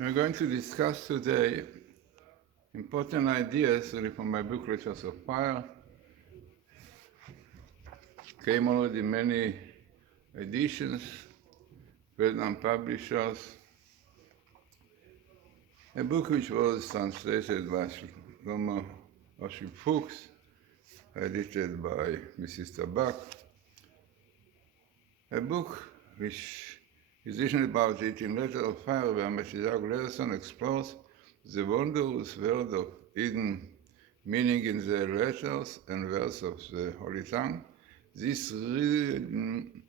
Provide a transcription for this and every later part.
We're going to discuss today important ideas really from my book, Letters of Fire. Came already many editions, well-known publishers. A book which was translated by Shlomo Oship Fuchs, edited by Mrs. Tabak. A book which is written about it in Letters of Fire, where Matityahu Glazerson explores the wondrous world of hidden meaning in the letters and verse of the Holy Tongue. This region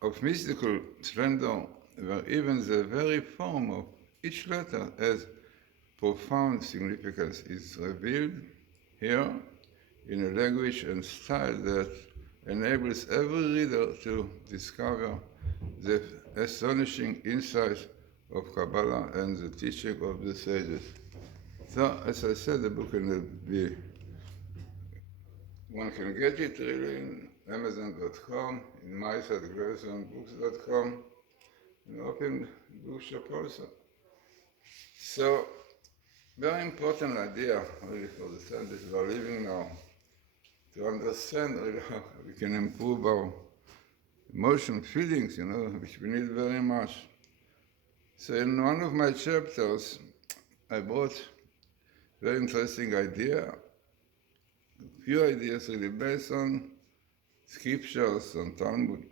of mystical splendor, where even the very form of each letter has profound significance, is revealed here in a language and style that enables every reader to discover the astonishing insight of Kabbalah and the teaching of the sages. So, as I said, the book can be, one can get it really in Amazon.com, in my site, GlazersonBooks.com, and Open Bookshop also. So, very important idea really for the time that we are living now, to understand really how we can improve our emotion, feelings, which we need very much. So in one of my chapters, I brought a very interesting idea, a few ideas really based on scriptures, on Talmud.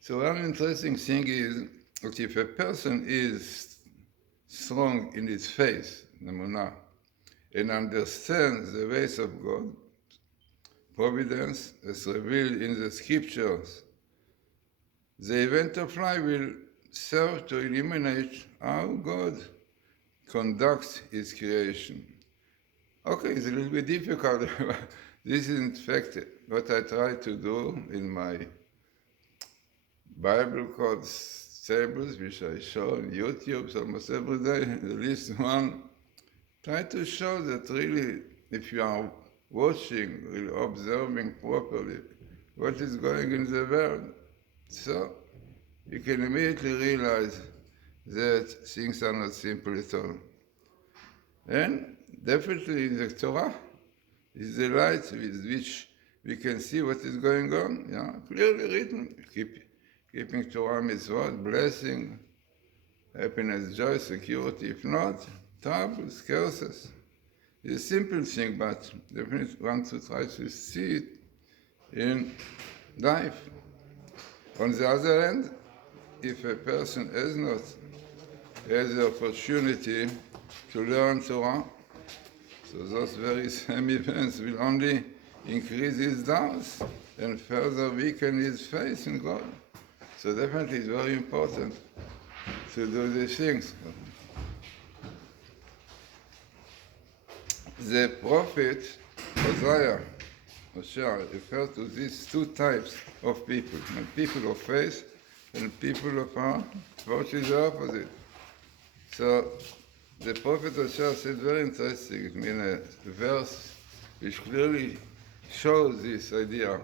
So one interesting thing is that if a person is strong in his faith, Emunah, and understands the ways of God, providence as revealed in the scriptures, the event of life will serve to illuminate how God conducts his creation. Okay, it's a little bit difficult. This is in fact what I try to do in my Bible code tables, which I show on YouTube almost every day, at least one. Try to show that really, if you are watching, really observing properly what is going in the world, so you can immediately realize that things are not simple at all. And definitely the Torah is the light with which we can see what is going on, clearly written. Keeping Torah mitzvot, blessing, happiness, joy, security. If not, troubles, curses. It's a simple thing, but definitely one to try to see it in life. On the other hand, if a person has the opportunity to learn Torah, so those very same events will only increase his doubts and further weaken his faith in God. So definitely it's very important to do these things. The prophet Hosea refers to these two types of people, people of faith and people of heart, which is the opposite. So the prophet Hosea said very interesting, a verse which clearly shows this idea.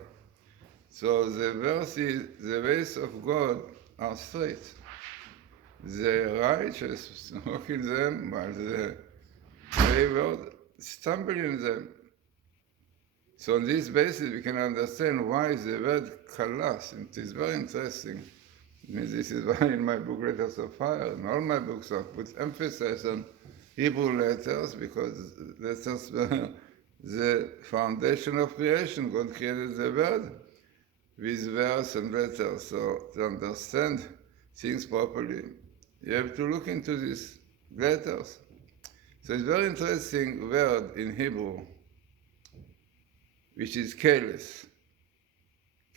So the verse is, the ways of God are straight. The righteous walk in them, while the wayward stumble in them. So on this basis we can understand why the word kalas, it is very interesting. This is why in my book Letters of Fire, and all my books I put emphasis on Hebrew letters, because letters were the foundation of creation. God created the world with verse and letters. So to understand things properly, you have to look into these letters. So it's a very interesting word in Hebrew, which is keles.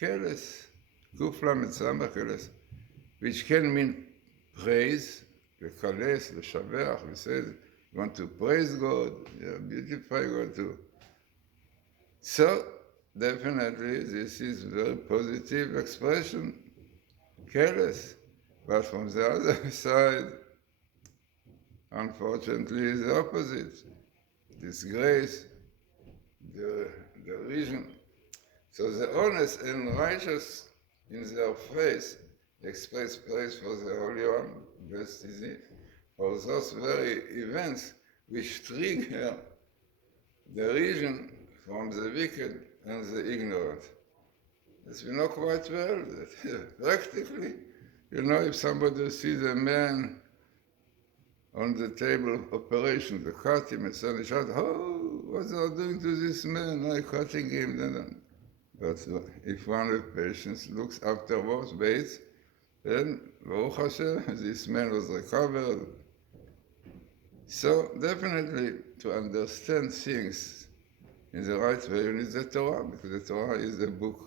Keles, Kuf Lamed Samach keles, which can mean praise, lekales, leshabeach. We say you want to praise God, beautify God too. So definitely this is a very positive expression, keles. But from the other side, unfortunately, is the opposite. Disgrace, derision. So the honest and righteous in their faith express praise for the Holy One, blessed is He. or those very events which trigger the region from the wicked and the ignorant. As we know quite well, that practically, if somebody sees a man on the table of operation, they cut him, and suddenly shout, "Oh, what are you doing to this man? I'm cutting him." But if one of the patients looks afterwards, waits, then, Baruch Hashem, this man was recovered. So definitely, to understand things in the right way, you need the Torah, because the Torah is the book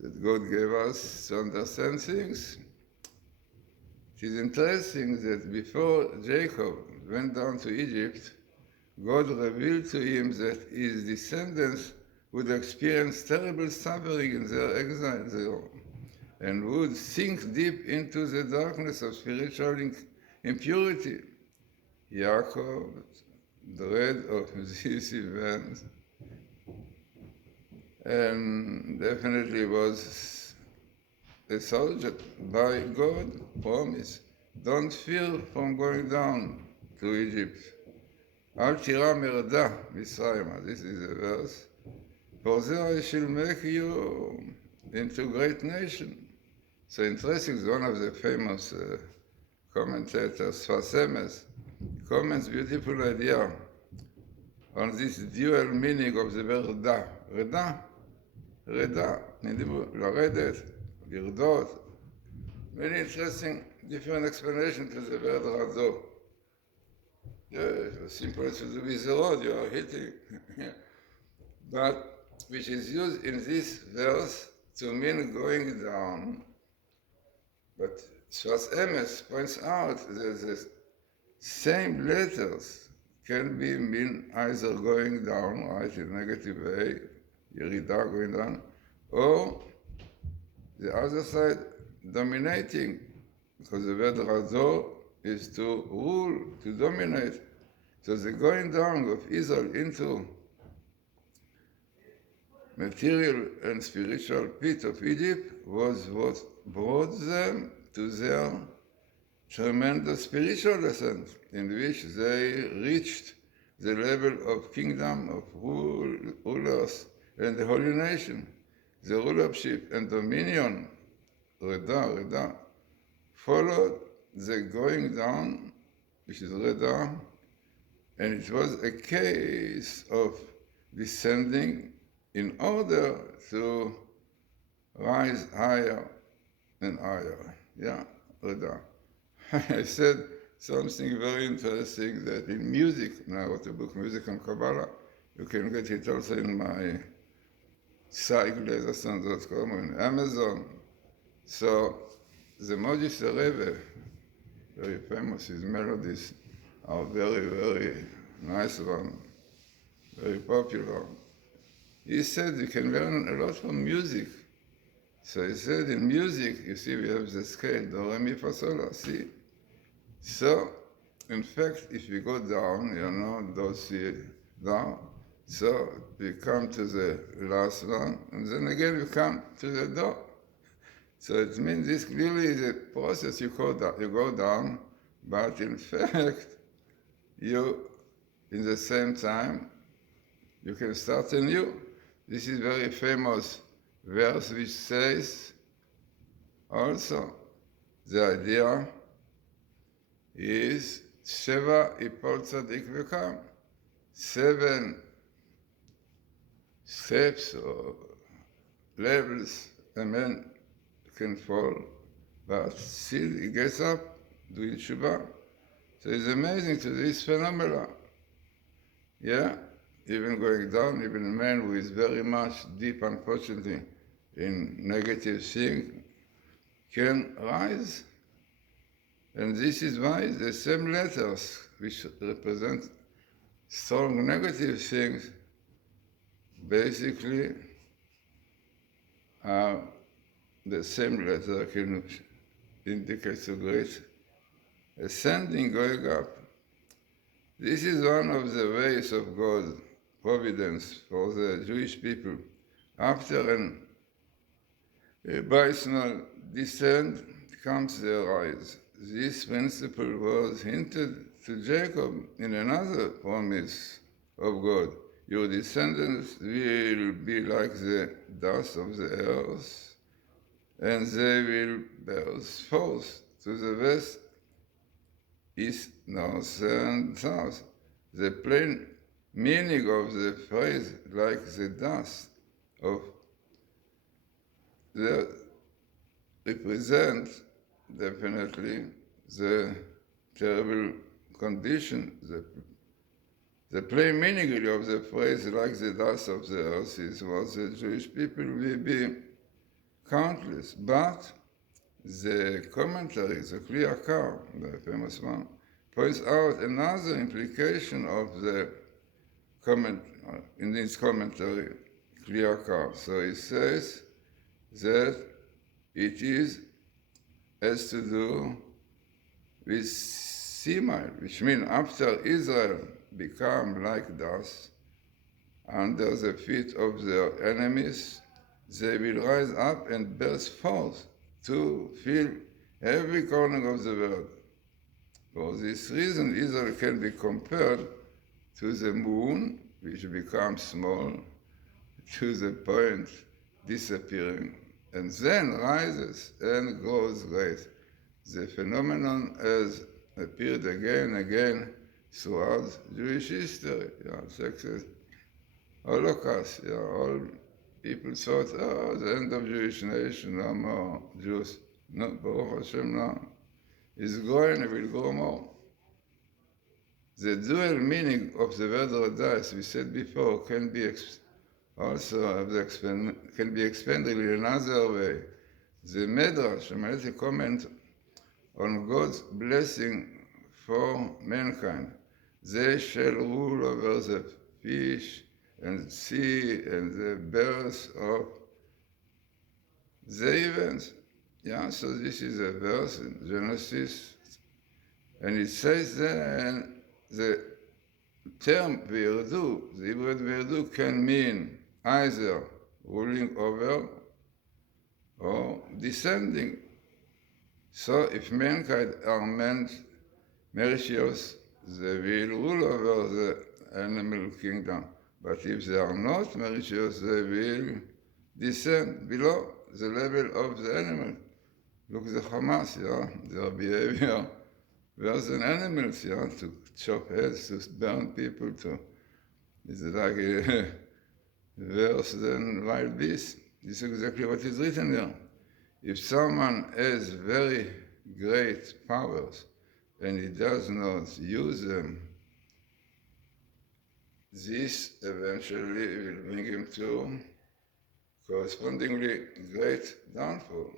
that God gave us to understand things. It is interesting that before Jacob went down to Egypt, God revealed to him that his descendants would experience terrible suffering in their exile there, and would sink deep into the darkness of spiritual impurity. Yaakov dread of these events, and definitely was a soldier by God promise. Don't fear from going down to Egypt. Al tira merda Mitzrayim. This is a verse. For there I shall make you into great nation. So interesting, one of the famous commentators, Fasemes, comments beautiful idea on this dual meaning of the word da. רדה, לרדת, לרדות. Very interesting, different explanation to the word רדו. Yeah, simple to do with the road, you are hitting. But which is used in this verse to mean going down. But Sfas Emes points out that the same letters can be mean either going down, right, in a negative way, Yerida going down, or the other side dominating, because the word Razor is to rule, to dominate. So the going down of Israel into material and spiritual pit of Egypt was what brought them to their tremendous spiritual ascent, in which they reached the level of kingdom, of rulers, and the holy nation. The rulership and dominion, Reda, followed the going down, which is Reda, and it was a case of descending in order to rise higher and higher. Yeah, Reda. I said something very interesting that in music, now I wrote a book, Music and Kabbalah, you can get it also in my site, Glazerson.com, on Amazon. So the Moses Rebbe, very famous, his melodies are very, very nice one, very popular. He said you can learn a lot from music. So he said in music, you see we have the scale, do, re, mi, fa, sol, la, si. So, in fact, if we go down, do, si, down, so we come to the last one, and then again we come to the do. So it means this clearly is a process. You go down, but in fact, in the same time, you can start anew. This is very famous verse which says also the idea is Sheva ipol tzadik v'kam. 7 steps or levels a man can fall, but still he gets up doing tshuva. So it's amazing to this phenomena. Yeah, even going down, even a man who is very much deep, unfortunately, in negative things, can rise. And this is why the same letters, which represent strong negative things, basically are the same letter can indicate a great ascending, going up. This is one of the ways of God's providence for the Jewish people. After a bison descent comes the rise. this principle was hinted to Jacob in another promise of God. Your descendants will be like the dust of the earth, and they will burst forth to the west, east, north, and south. The plain meaning of the phrase, like the dust of the represents definitely the terrible condition. The plain meaning of the phrase, like the dust of the earth, is what the Jewish people will be countless. But the commentary, the clear car, the famous one, points out another implication of the comment in this commentary, clear car. So it says that it has to do with Semite, which means after Israel become like dust under the feet of their enemies, they will rise up and burst forth to fill every corner of the world. For this reason, Israel can be compared to the moon, which becomes small, to the point disappearing, and then rises and grows great. The phenomenon has appeared again and again throughout Jewish history. Success, Holocaust, all people thought, the end of Jewish nation, no more Jews. No, Baruch Hashem, no. It's growing, it will grow more. The dual meaning of the word Radah, as we said before, can be expanded in another way. The Medrash, a Mahalti comment on God's blessing for mankind. They shall rule over the fish and sea and the birds of the events. So this is a verse in Genesis, and it says then the term virdu, the Hebrew virdu, can mean either ruling over or descending. So if mankind are meant malicious, they will rule over the animal kingdom. But if they are not malicious, they will descend below the level of the animal. Look at the Hamas, their behavior worse than animals, to chop heads, to burn people, it's like worse than wild beasts. This is exactly what is written there. If someone has very great powers and he does not use them, this eventually will bring him to correspondingly great downfall.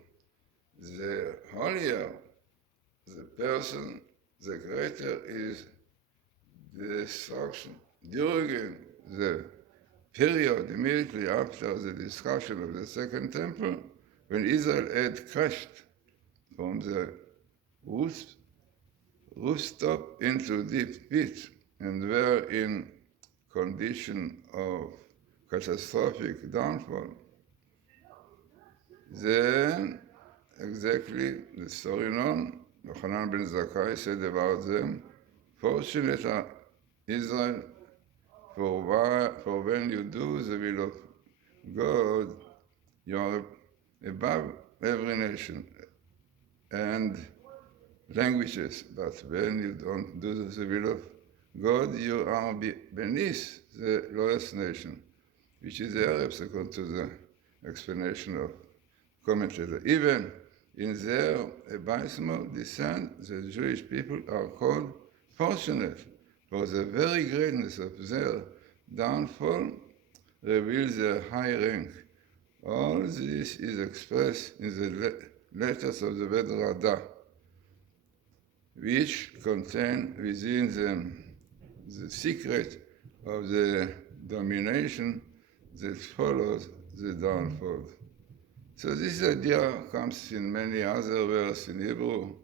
The holier the person, the greater is the destruction. During the period immediately after the destruction of the Second Temple, when Israel had crashed from the rooftop into deep pit and were in condition of catastrophic downfall, then exactly the story known, Yochanan ben Zakkai said about them, fortunate are Israel, for when you do the will of God, you are above every nation and languages. But when you don't do the will of God, you are beneath the lowest nation, which is the Arabs, according to the explanation of commentator. Even in their abysmal descent, the Jewish people are called fortunate, for the very greatness of their downfall reveals their high rank. All this is expressed in the letters of the Ved Radah, which contain within them the secret of the domination that follows the downfall. So this idea comes in many other words in Hebrew,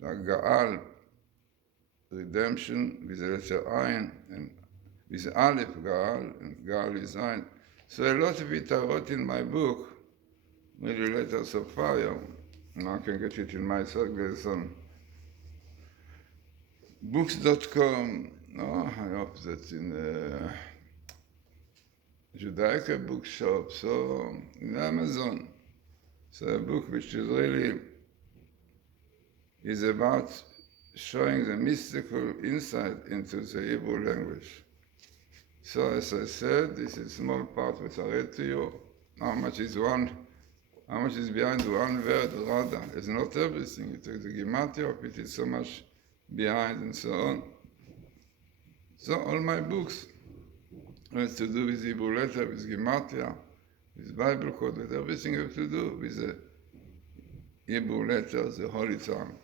like Gaal, redemption with the letter Ayin, and with Aleph, Gaal, and Gaal is Ayin. So a lot of it I wrote in my book, Many Letters of Fire, Now I can get it in my Glazerson. Books.com. Oh, I hope that in Judaica bookshop, so in Amazon. So a book which is really is about showing the mystical insight into the Hebrew language. So as I said, this is a small part which I read to you. How much is behind one word, Rada? It's not everything. You take the Gematria of it, is so much behind and so on. So all my books has to do with Hebrew letter, with Gematria, with Bible code, with everything have to do with the Hebrew letters, the Holy Tongue.